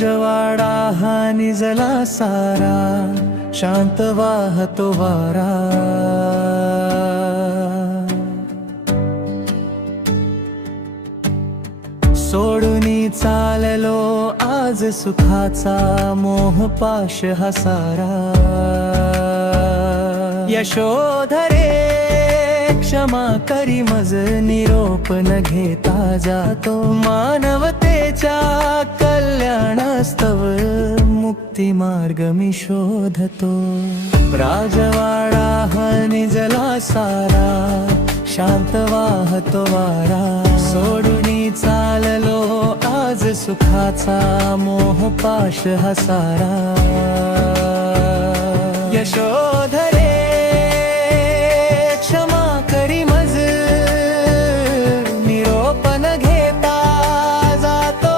राजवाडा हा निजला सारा, शांत वाहतो वारा. सोडून चाललो आज सुखाचा मोहपाश हा सारा. यशोधरे क्षमा करी मज, निरोप न घेता जातो. मानवतेच्या कल्याणास्तव मुक्ती मार्ग मी शोधतो. राजवाडा हा निजला सारा, शांत वाहतो वारा. सोडून चाललो आज सुखाचा मोहपाश हा सारा. यशोधरे क्षमा करी मज, निरोप न घेता जातो.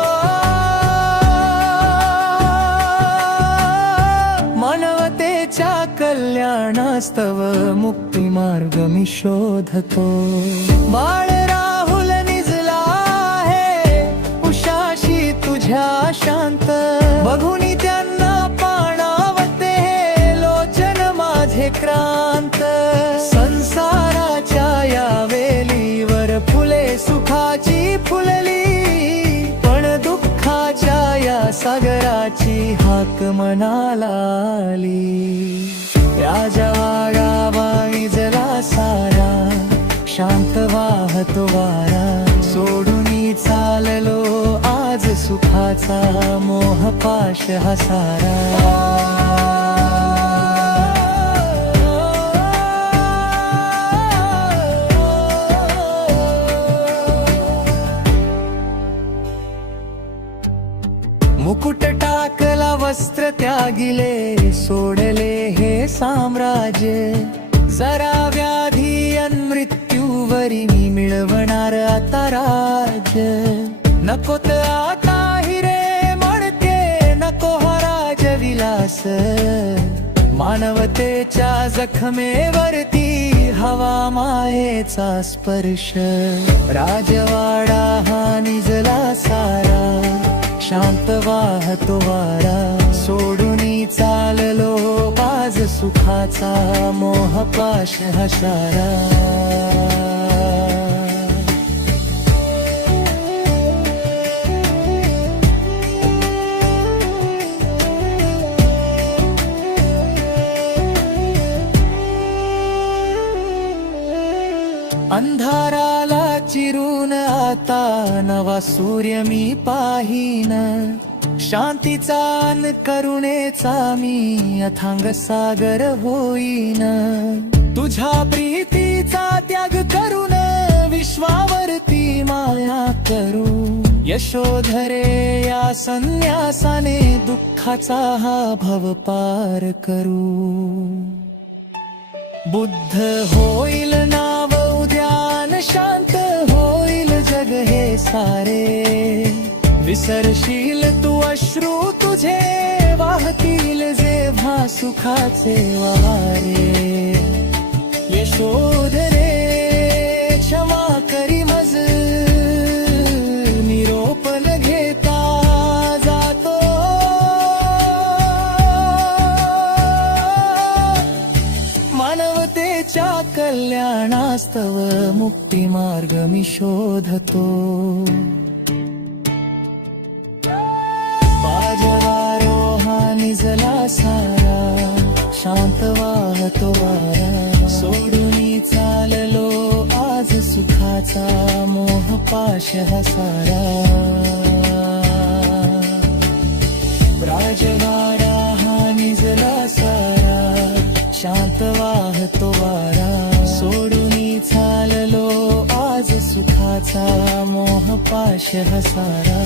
मानवतेच्या कल्याणास्तव मुक्ती मार्ग मी शोधतो. बाळ राहुल निजला आहे उशाशी तुझ्या शांत, बघून त्यांना पाणावते लोचन माझे क्रांत. संसाराच्या या वेलीवर फुले सुखाची फुलली, पण दुःखाच्या या सागराची हाक मनाला आली. राजवाडा वाईजला सारा, शांत वाहतो वारा. सोडून चाललो आज सुखाचा मोहपाश हा सारा. मुकुट टाकला वस्त्र त्यागिले, सोडले हे साम्राज्य. जरा व्याधी अन मृत्यूवरी मी मिळवणार आता राज्य. नकोत आता हिरे मडके, नको हा राजविलास. मानवतेच्या जखमेवरती हवा मायेचा स्पर्श. राजवाडा हा निजला सारा, शांत वाहतो वारा. सोडून चाललो आज सुखाचा मोहपाश हा सारा. अंधाराला चिरून आता नवा सूर्य मी पाहीन. शांतीचा अन करुणेचा मी अथांग सागर होईन. तुझ्या प्रीतीचा त्याग करून विश्वावरती माया करू. यशोधरे या संन्यासाने दुःखाचा हा भव पार करू. बुद्ध होईल नाव उद्यान, शांत होईल जग हे सारे. विसरशील तू अश्रू तुझे, वाहतील जेव्हा सुखाचे वारे. यशोधरे क्षमा करी मज, निरोप न घेता जातो. मानवतेच्या कल्याणास्तव मुक्ती मार्ग मी शोधतो. निजला सारा, शांत वाहतो वारा. सोडून चाललो आज सुखाचा मोहपाश हा सारा. राजवाडा हा निजला सारा, शांत वाहतो वारा. सोडून चाललो आज सुखाचा मोहपाश हा सारा.